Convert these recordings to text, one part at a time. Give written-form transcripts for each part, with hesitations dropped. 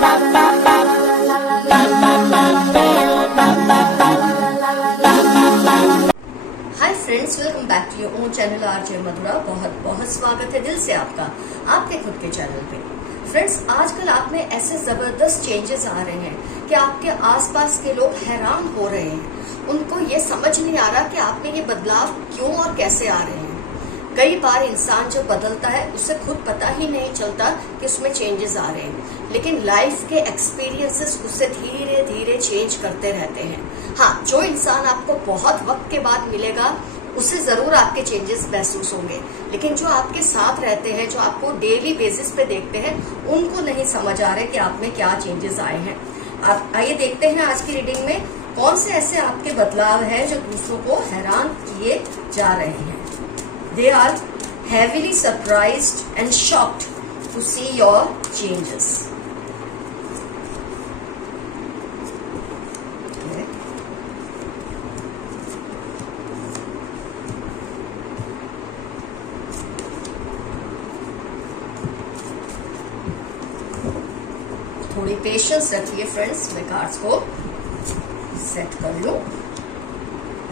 Hi friends, welcome back to your own channel RJ Madhura. बहुत बहुत स्वागत है दिल से आपका आपके खुद के चैनल पे। फ्रेंड्स, आजकल आप में ऐसे जबरदस्त चेंजेस आ रहे हैं कि आपके आसपास के लोग हैरान हो रहे हैं। उनको ये समझ नहीं आ रहा कि आप में ये बदलाव क्यों और कैसे आ रहे हैं। कई बार इंसान जब बदलता है उसे खुद पता ही नहीं चलता कि उसमें चेंजेस आ रहे हैं, लेकिन लाइफ के एक्सपीरियंसेस उसे धीरे धीरे चेंज करते रहते हैं। हाँ, जो इंसान आपको बहुत वक्त के बाद मिलेगा उसे जरूर आपके चेंजेस महसूस होंगे, लेकिन जो आपके साथ रहते हैं, जो आपको डेली बेसिस पे देखते हैं, उनको नहीं समझ आ रहे कि आप में क्या चेंजेस आए हैं। आप आइए देखते हैं आज की रीडिंग में कौन से ऐसे आपके बदलाव हैं जो दूसरों को हैरान किए जा रहे हैं। They are heavily surprised and shocked to see your changes. Okay. थोड़ी पेशेंस रखिए फ्रेंड्स, मैं कार्ड्स को सेट कर लूं।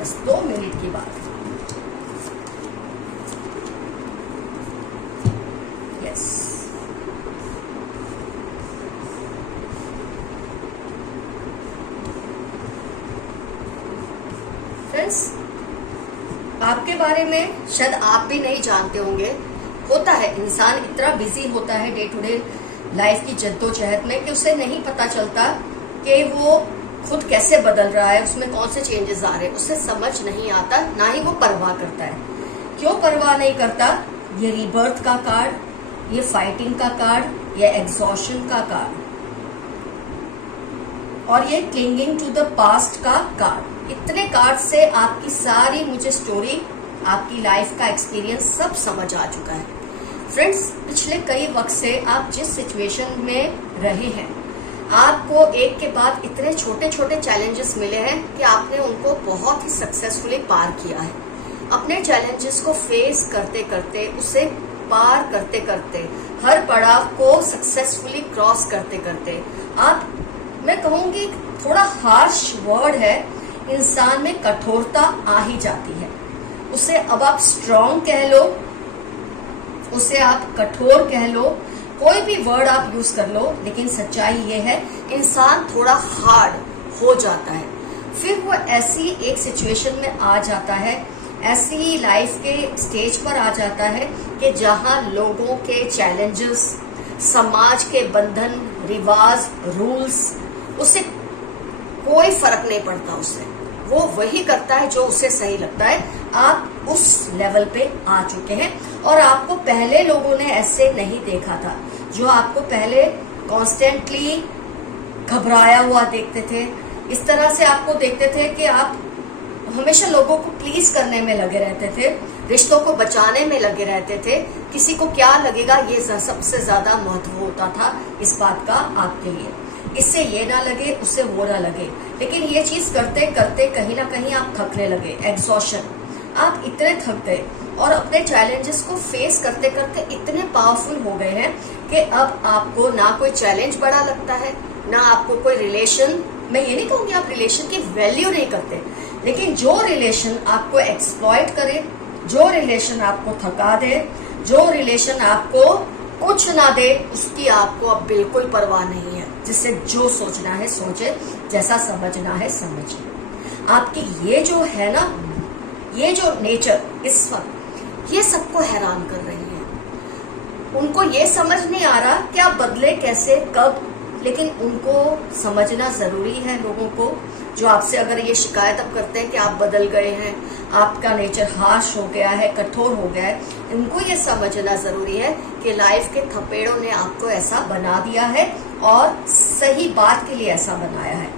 बस 2 मिनट की बात है। फ्रेंड्स, आपके बारे में शायद आप भी नहीं जानते होंगे। होता है, इंसान इतना बिजी होता है डे टू डे लाइफ की जद्दोजहद में कि उसे नहीं पता चलता कि वो खुद कैसे बदल रहा है, उसमें कौन से चेंजेस आ रहे हैं, उसे समझ नहीं आता, ना ही वो परवाह करता है। क्यों परवाह नहीं करता? ये रीबर्थ का कार्ड, ये फाइटिंग का कार्ड, ये एग्जॉशन का कार्ड और ये क्लिंगिंग टू द पास्ट का कार्ड। इतने कार्ड से आपकी सारी मुझे स्टोरी, आपकी लाइफ का एक्सपीरियंस सब समझ आ चुका है। फ्रेंड्स, पिछले कई वक्त से आप जिस सिचुएशन में रहे हैं, आपको एक के बाद इतने छोटे छोटे चैलेंजेस मिले हैं कि आपने उनको बहुत ही सक्सेसफुली पार किया है। अपने चैलेंजेस को फेस करते करते, उसे पार करते करते, हर पड़ाव को सक्सेसफुली क्रॉस करते करते आप, मैं कहूंगी थोड़ा हार्श वर्ड है, इंसान में कठोरता आ ही जाती है। उसे अब आप स्ट्रॉन्ग कह लो, उसे आप कठोर कह लो, कोई भी वर्ड आप यूज कर लो, लेकिन सच्चाई ये है इंसान थोड़ा हार्ड हो जाता है। फिर वो ऐसी एक सिचुएशन में आ जाता है, ऐसी लाइफ के स्टेज पर आ जाता है कि जहां लोगों के चैलेंजेस, समाज के बंधन, रिवाज, रूल्स, उसे कोई फर्क नहीं पड़ता। उससे वो वही करता है जो उसे सही लगता है। आप उस लेवल पे आ चुके हैं और आपको पहले लोगों ने ऐसे नहीं देखा था। जो आपको पहले कॉन्स्टेंटली घबराया हुआ देखते थे, इस तरह से आपको देखते थे कि आप हमेशा लोगों को प्लीज करने में लगे रहते थे, रिश्तों को बचाने में लगे रहते थे, किसी को क्या लगेगा ये सबसे ज्यादा महत्व होता था इस बात का आपके लिए। इससे ये ना लगे, उससे वो ना लगे, लेकिन ये चीज करते करते कहीं ना कहीं आप थकने लगे। एग्जॉशन, आप इतने थक गए और अपने चैलेंजेस को फेस करते करते इतने पावरफुल हो गए हैं कि अब आपको ना कोई चैलेंज बड़ा लगता है, ना आपको कोई रिलेशन, मैं ये नहीं कहूंगी आप रिलेशन की वैल्यू नहीं करते, लेकिन जो रिलेशन आपको एक्सप्लॉइट करे, जो रिलेशन आपको थका दे, जो रिलेशन आपको कुछ ना दे, उसकी आपको अब बिल्कुल परवाह नहीं है। जिससे जो सोचना है सोचे, जैसा समझना है समझे। आपकी ये जो है ना, ये जो नेचर इस वक्त ये सबको हैरान कर रही है। उनको ये समझ नहीं आ रहा कि आप बदले कैसे, कब, लेकिन उनको समझना जरूरी है। लोगों को जो आपसे अगर ये शिकायत अब करते हैं कि आप बदल गए हैं, आपका नेचर हार्श हो गया है, कठोर हो गया है, उनको ये समझना जरूरी है कि लाइफ के थपेड़ों ने आपको ऐसा बना दिया है और सही बात के लिए ऐसा बनाया है।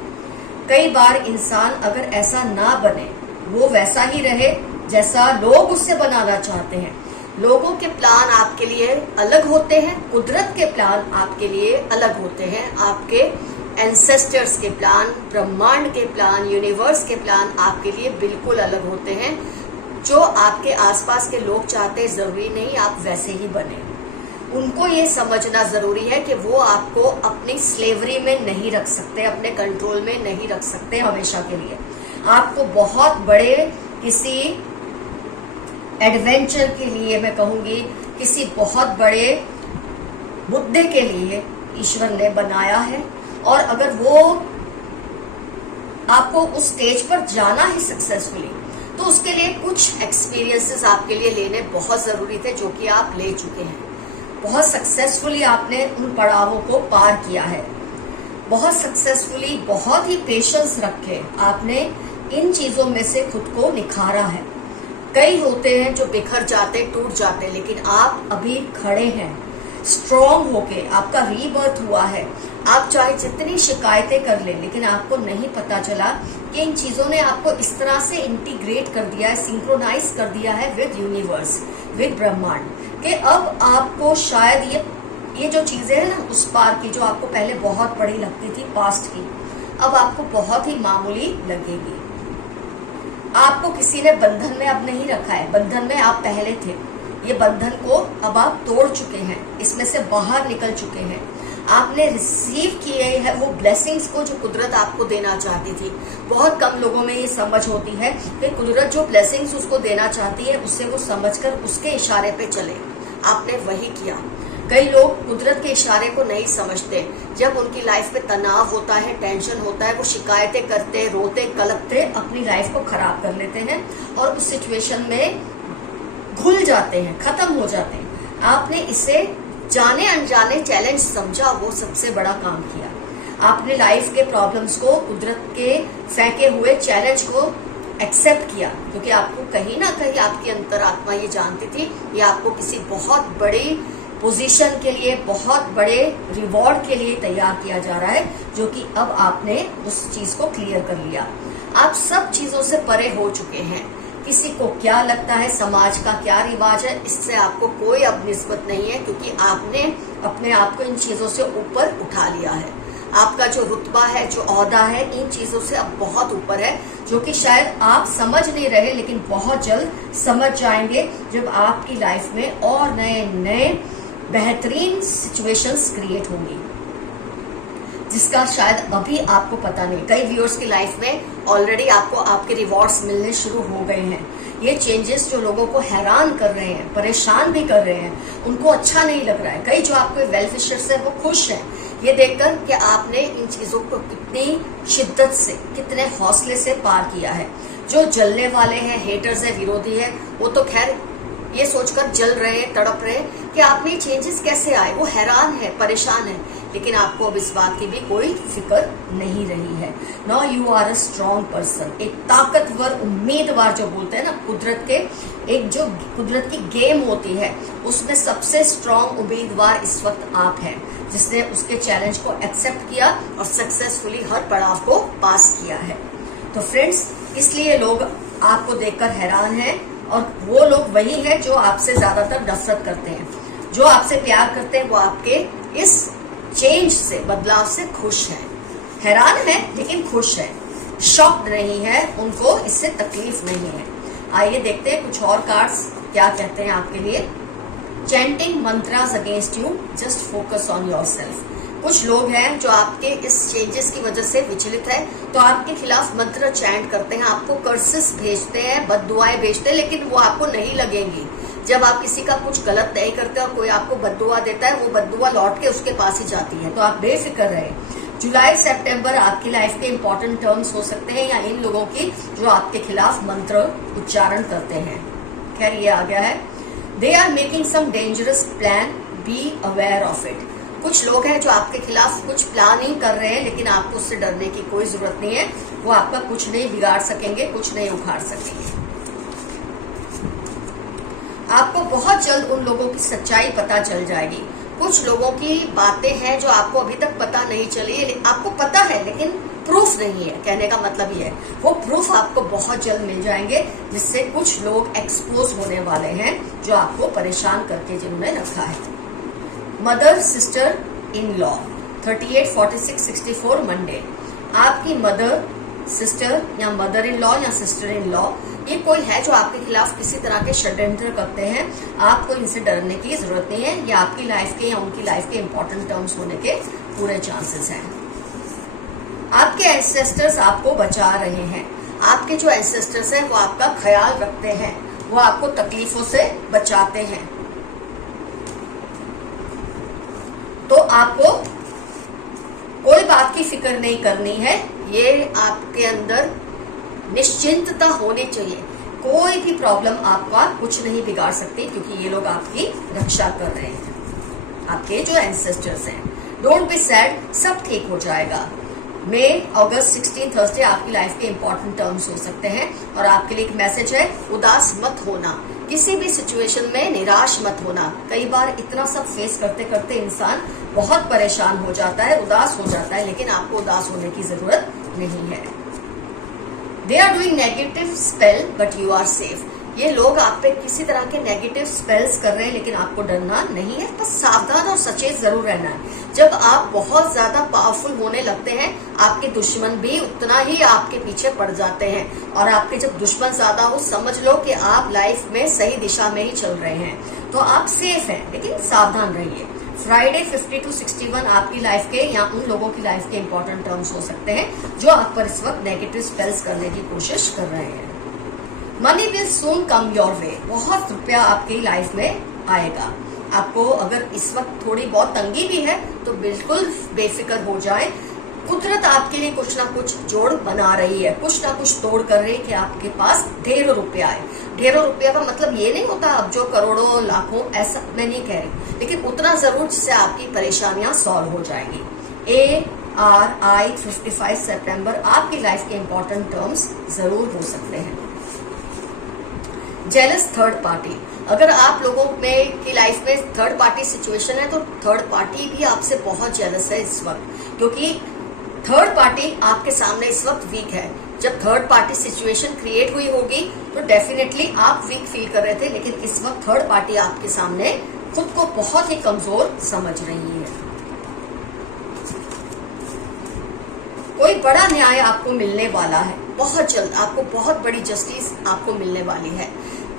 कई बार इंसान अगर ऐसा ना बने, वो वैसा ही रहे जैसा लोग उससे बनाना चाहते हैं। लोगों के प्लान आपके लिए अलग होते हैं, कुदरत के प्लान आपके लिए अलग होते हैं, आपके एंसेस्टर्स के प्लान, ब्रह्मांड के प्लान, यूनिवर्स के प्लान आपके लिए बिल्कुल अलग होते हैं। जो आपके आसपास के लोग चाहते हैं, जरूरी नहीं आप वैसे ही बने। उनको ये समझना जरूरी है कि वो आपको अपनी स्लेवरी में नहीं रख सकते, अपने कंट्रोल में नहीं रख सकते हमेशा के लिए। आपको बहुत बड़े किसी एडवेंचर के लिए, मैं कहूंगी किसी बहुत बड़े मुद्दे के लिए ईश्वर ने बनाया है। और अगर वो आपको उस स्टेज पर जाना है सक्सेसफुली, तो उसके लिए कुछ एक्सपीरियंसेस आपके लिए लेने बहुत जरूरी थे, जो कि आप ले चुके हैं। बहुत सक्सेसफुली आपने उन पड़ावों को पार किया है, बहुत सक्सेसफुली, बहुत ही पेशेंस रख के आपने इन चीजों में से खुद को निखारा है। कई होते हैं जो बिखर जाते, टूट जाते, लेकिन आप अभी खड़े हैं स्ट्रॉन्ग होके, आपका रीबर्थ हुआ है। आप चाहे जितनी शिकायतें कर लें, लेकिन आपको नहीं पता चला कि इन चीजों ने आपको इस तरह से इंटीग्रेट कर दिया है, सिंक्रोनाइज कर दिया है विद यूनिवर्स, विद ब्रह्मांड, कि अब आपको शायद ये जो चीजें हैं ना उस पार की, जो आपको पहले बहुत बड़ी लगती थी पास्ट की, अब आपको बहुत ही मामूली लगेगी। आपको किसी ने बंधन में अब नहीं रखा है, बंधन में आप पहले थे। ये बंधन को अब आप तोड़ चुके हैं, इसमें से बाहर निकल चुके हैं। आपने रिसीव किए है वो ब्लेसिंग्स को जो कुदरत आपको देना चाहती थी। बहुत कम लोगों में ये समझ होती है कि कुदरत जो ब्लेसिंग्स उसको देना चाहती है, उससे वो समझकर उसके इशारे पे चले। आपने वही किया। कई लोग कुदरत के इशारे को नहीं समझते। जब उनकी लाइफ में तनाव होता है, टेंशन होता है, वो शिकायतें करते, रोते, कलपते, अपनी लाइफ को खराब कर लेते हैं और उस सिचुएशन में घुल जाते हैं, खत्म हो जाते हैं। आपने इसे जाने अनजाने चैलेंज समझा, वो सबसे बड़ा काम किया। आपने लाइफ के प्रॉब्लम्स को, कुदरत के फेंके हुए चैलेंज को एक्सेप्ट किया, क्योंकि आपको कहीं ना कहीं आपकी अंतरात्मा ये जानती थी ये आपको किसी बहुत बड़ी पोजीशन के लिए, बहुत बड़े रिवॉर्ड के लिए तैयार किया जा रहा है, जो कि अब आपने उस चीज को क्लियर कर लिया। आप सब चीजों से परे हो चुके हैं। किसी को क्या लगता है, समाज का क्या रिवाज है, इससे आपको कोई अब निस्बत नहीं है, क्योंकि आपने अपने आप को इन चीजों से ऊपर उठा लिया है। आपका जो रुतबा है, जो ओहदा है, इन चीजों से अब बहुत ऊपर है, जो कि शायद आप समझ नहीं रहे, लेकिन बहुत जल्द समझ जाएंगे जब आपकी लाइफ में और नए नए बेहतरीन सिचुएशंस क्रिएट होंगी, जिसका शायद अभी आपको पता नहीं। कई व्यूअर्स की लाइफ में ऑलरेडी आपको आपके रिवॉर्ड्स मिलने शुरू हो गए हैं। ये चेंजेस जो लोगों को हैरान कर रहे हैं, परेशान भी कर रहे हैं, उनको अच्छा नहीं लग रहा है। कई जो आपके वेल विशर्स हैं वो खुश हैं ये देखकर कि आपने इन चीजों को कितनी शिद्दत से, कितने हौसले से पार किया है। जो जलने वाले हैं, हेटर्स है, विरोधी है, वो तो खैर ये सोचकर जल रहे हैं, तड़प रहे हैं कि आप में चेंजेस कैसे आए। वो हैरान है, परेशान है, लेकिन आपको अब इस बात की भी कोई फिक्र नहीं रही है। Now you are a strong person, एक ताकतवर उम्मीदवार जो बोलते हैं ना, कुदरत के एक जो कुदरत की गेम होती है उसमें सबसे स्ट्रॉन्ग उम्मीदवार इस वक्त आप हैं, जिसने उसके चैलेंज को एक्सेप्ट किया और सक्सेसफुली हर पड़ाव को पास किया है। तो फ्रेंड्स, इसलिए लोग आपको देखकर हैरान हैं, और वो लोग वही है जो आपसे ज्यादातर नफरत करते हैं। जो आपसे प्यार करते हैं वो आपके इस चेंज से, बदलाव से खुश है, हैरान है लेकिन खुश है, शॉक्ड नहीं है, उनको इससे तकलीफ नहीं है। आइए देखते हैं कुछ और कार्ड्स क्या कहते हैं आपके लिए। Chanting mantras against you, just focus on yourself. कुछ लोग हैं जो आपके इस चेंजेस की वजह से विचलित है, तो आपके खिलाफ मंत्र चैंट करते हैं, आपको कर्सेस भेजते हैं, बद्दुआएं भेजते हैं, लेकिन वो आपको नहीं लगेंगी। जब आप किसी का कुछ गलत नहीं करते और कोई आपको बद्दुआ देता है, वो बद्दुआ लौट के उसके पास ही जाती है। तो आप बेफिक्र रहे। जुलाई सितंबर आपकी लाइफ के इंपॉर्टेंट टर्म्स हो सकते हैं, या इन लोगों की जो आपके खिलाफ मंत्र उच्चारण करते हैं। खैर, ये आ गया है। They are making some dangerous plan, be aware of it. कुछ लोग हैं जो आपके खिलाफ कुछ प्लानिंग कर रहे हैं, लेकिन आपको उससे डरने की कोई जरूरत नहीं है। वो आपका कुछ नहीं बिगाड़ सकेंगे, कुछ नहीं उखाड़ सकेंगे। आपको बहुत जल्द उन लोगों की सच्चाई पता चल जाएगी। कुछ लोगों की बातें हैं जो आपको अभी तक पता नहीं चली, आपको पता है लेकिन प्रूफ नहीं है। कहने का मतलब ये है, वो प्रूफ आपको बहुत जल्द मिल जाएंगे, जिससे कुछ लोग एक्सपोज होने वाले हैं जो आपको परेशान करके जिन्होंने रखा है। Mother sister in law 38, 46, 64 Monday. आपकी मदर सिस्टर या मदर इन लॉ या सिस्टर इन लॉ, ये कोई है जो आपके खिलाफ किसी तरह के षड्यंत्र करते हैं, आपको इनसे डरने की जरूरत नहीं है। ये आपकी लाइफ के या उनकी लाइफ के इंपॉर्टेंट टर्म्स होने के पूरे चांसेस हैं। आपके एंसेस्टर्स आपको बचा रहे हैं। आपके जो एंसेस्टर्स हैं वो आपका ख्याल रखते हैं, वो आपको तकलीफों से बचाते हैं। तो आपको कोई बात की फिक्र नहीं करनी है, ये आपके अंदर निश्चिंतता होनी चाहिए। कोई भी प्रॉब्लम आपका कुछ नहीं बिगाड़ सकती, क्योंकि ये लोग आपकी रक्षा कर रहे हैं, आपके जो एंसेस्टर्स हैं। डोंट बी सैड, सब ठीक हो जाएगा। मई अगस्त 16 थर्सडे आपकी लाइफ के इंपॉर्टेंट टर्म्स हो सकते हैं, और आपके लिए एक मैसेज है, उदास मत होना, किसी भी सिचुएशन में निराश मत होना। कई बार इतना सब फेस करते करते इंसान बहुत परेशान हो जाता है, उदास हो जाता है, लेकिन आपको उदास होने की जरूरत नहीं है। They are doing negative spell but you are safe. ये लोग आप पे किसी तरह के नेगेटिव स्पेल्स कर रहे हैं, लेकिन आपको डरना नहीं है, बस सावधान और सचेत जरूर रहना है। जब आप बहुत ज्यादा पावरफुल होने लगते हैं, आपके दुश्मन भी उतना ही आपके पीछे पड़ जाते हैं, और आपके जब दुश्मन ज्यादा हो, समझ लो कि आप लाइफ में सही दिशा में ही चल रहे हैं। तो आप सेफ हैं, लेकिन सावधान रहिए। फ्राइडे 50 to 61 आपकी लाइफ के या उन लोगों की लाइफ के इंपॉर्टेंट टर्म्स हो सकते हैं जो आप पर इस वक्त नेगेटिव स्पेल्स करने की कोशिश कर रहे हैं। Money will soon come your way. बहुत रुपया आपकी लाइफ में आएगा। आपको अगर इस वक्त थोड़ी बहुत तंगी भी है तो बिल्कुल बेफिक्र हो जाए। कुदरत आपके लिए कुछ ना कुछ जोड़ बना रही है, कुछ ना कुछ तोड़ कर रही है कि आपके पास ढेरों रुपया आए। ढेरों रुपया का मतलब ये नहीं होता अब जो करोड़ों लाखों, ऐसा मैं नहीं कह रही, लेकिन उतना जरूर जिससे आपकी परेशानियां सॉल्व हो जाएंगी। ARI 55 सितंबर आपकी लाइफ के इंपॉर्टेंट टर्म्स जरूर हो सकते हैं। Jealous third party. अगर आप लोगों में की लाइफ में थर्ड पार्टी सिचुएशन है, तो थर्ड पार्टी भी आपसे बहुत जेलस है इस वक्त, क्योंकि थर्ड पार्टी आपके सामने इस वक्त वीक है। जब थर्ड पार्टी सिचुएशन क्रिएट हुई होगी तो डेफिनेटली आप वीक फील कर रहे थे, लेकिन इस वक्त थर्ड पार्टी आपके सामने खुद को बहुत ही कमजोर समझ रही है। कोई बड़ा न्याय आपको मिलने वाला है बहुत जल्द, आपको बहुत बड़ी जस्टिस आपको मिलने वाली है।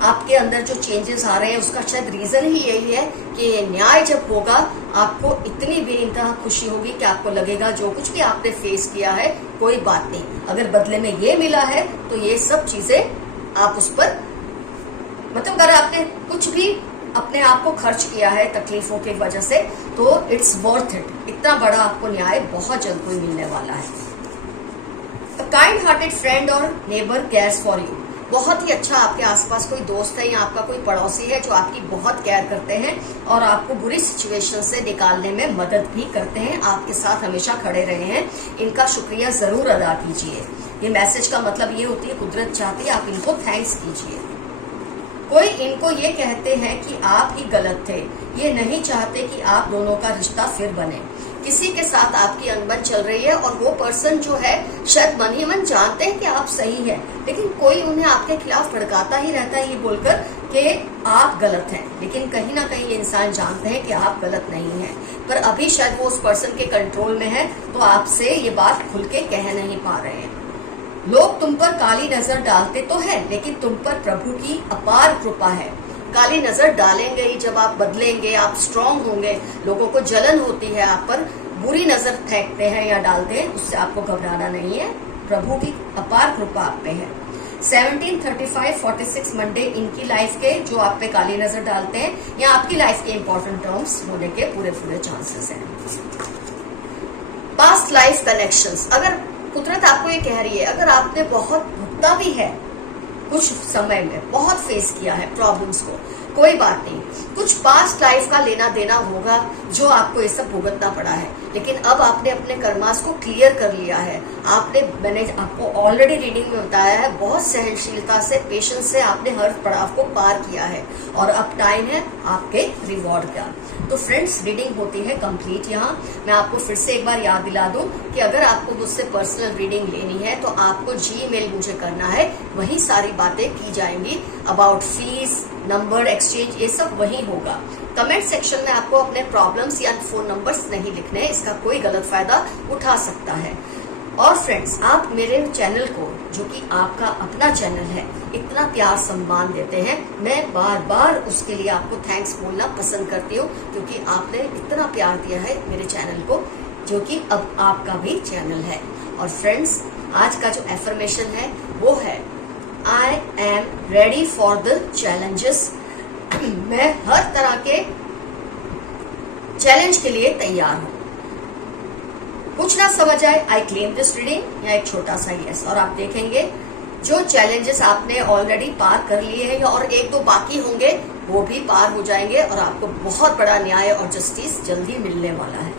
आपके अंदर जो चेंजेस आ रहे हैं उसका शायद रीजन ही यही है कि न्याय जब होगा आपको इतनी बेइंतहा खुशी होगी कि आपको लगेगा जो कुछ भी आपने फेस किया है कोई बात नहीं, अगर बदले में ये मिला है तो ये सब चीजें आप उस पर, मतलब अगर आपने कुछ भी अपने आप को खर्च किया है तकलीफों की वजह से, तो इट्स वर्थ इट। इतना बड़ा आपको न्याय बहुत जल्द कोई मिलने वाला है। काइंड हार्टेड फ्रेंड और नेबर केयर्स फॉर यू। बहुत ही अच्छा आपके आसपास कोई दोस्त है या आपका कोई पड़ोसी है जो आपकी बहुत केयर करते हैं और आपको बुरी सिचुएशन से निकालने में मदद भी करते हैं, आपके साथ हमेशा खड़े रहे हैं। इनका शुक्रिया जरूर अदा कीजिए। ये मैसेज का मतलब ये होती है कुदरत चाहती है आप इनको थैंक्स कीजिए। कोई इनको ये कहते हैं कि आप ही गलत थे, ये नहीं चाहते कि आप दोनों का रिश्ता फिर बने। किसी के साथ आपकी अनबन चल रही है और वो पर्सन जो है शायद मन ही मन जानते हैं कि आप सही है, लेकिन कोई उन्हें आपके खिलाफ भड़काता ही रहता है ये बोलकर कि आप गलत हैं, लेकिन कहीं ना कहीं ये इंसान जानते हैं कि आप गलत नहीं हैं, पर अभी शायद वो उस पर्सन के कंट्रोल में है तो आपसे ये बात खुल के कह नहीं पा रहे हैं। लोग तुम पर काली नजर डालते तो है, लेकिन तुम पर प्रभु की अपार कृपा है। काली नजर डालेंगे ही जब आप बदलेंगे, आप स्ट्रांग होंगे, लोगों को जलन होती है आप पर, बुरी नजर फेंकते हैं या डालते हैं, उससे आपको घबराना नहीं है, प्रभु की अपार कृपा आप पे है। 17, 35, 46 मंडे इनकी लाइफ के जो आप पे काली नजर डालते हैं या आपकी लाइफ के इंपॉर्टेंट टर्म्स होने के पूरे चांसेस हैं। Past life connections. अगर कुदरत आपको ये कह रही है, अगर आपने बहुत भुगता भी है कुछ समय में, बहुत फेस किया है प्रॉब्लम्स को, कोई बात नहीं, कुछ पास्ट लाइफ का लेना देना होगा जो आपको ये सब भुगतना पड़ा है, लेकिन अब आपने अपने कर्मास को क्लियर कर लिया है। मैंने आपको ऑलरेडी रीडिंग में बताया है, बहुत सहनशीलता से, पेशेंस से आपने हर पड़ाव को पार किया है और अब टाइम है आपके रिवॉर्ड का। तो फ्रेंड्स, रीडिंग होती है कंप्लीट। यहाँ मैं आपको फिर से एक बार याद दिला दूं कि अगर आपको मुझसे पर्सनल रीडिंग लेनी है तो आपको जीमेल मुझे करना है, वही सारी बातें की जाएंगी। अबाउट फीस, नंबर एक्सचेंज, ये सब वही होगा। कमेंट सेक्शन में आपको अपने प्रॉब्लम्स या फोन नंबर्स नहीं लिखने, इसका कोई गलत फायदा उठा सकता है। और फ्रेंड्स, आप मेरे चैनल को, जो कि आपका अपना चैनल है, इतना प्यार सम्मान देते हैं, मैं बार बार उसके लिए आपको थैंक्स बोलना पसंद करती हूँ, क्योंकि आपने इतना प्यार दिया है मेरे चैनल को, जो कि अब आपका भी चैनल है। और फ्रेंड्स, आज का जो एफर्मेशन है वो है I am ready for the challenges. मैं हर तरह के चैलेंज के लिए तैयार हूं। कुछ ना समझ आए, आई क्लेम दिस रीडिंग, या एक छोटा सा यस, और आप देखेंगे जो चैलेंजेस आपने ऑलरेडी पार कर लिए हैं और एक दो बाकी होंगे वो भी पार हो जाएंगे, और आपको बहुत बड़ा न्याय और जस्टिस जल्दी मिलने वाला है।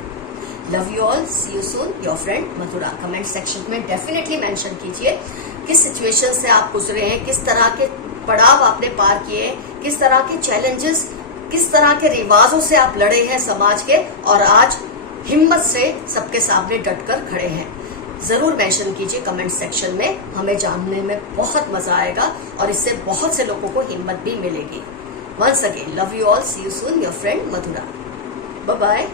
Love you all, see you soon, your friend Madhura. Comment section में डेफिनेटली मेंशन कीजिए किस सिचुएशन से आप गुजरे हैं, किस तरह के पड़ाव आपने पार किए, किस तरह के चैलेंजेस, किस तरह के रिवाजों से आप लड़े हैं समाज के, और आज हिम्मत से सबके सामने डटकर खड़े हैं। जरूर मेंशन कीजिए कमेंट सेक्शन में, हमें जानने में बहुत मजा आएगा और इससे बहुत से लोगों को हिम्मत भी मिलेगी। Once again, love you all, see you soon, your friend Madhura. Bye bye.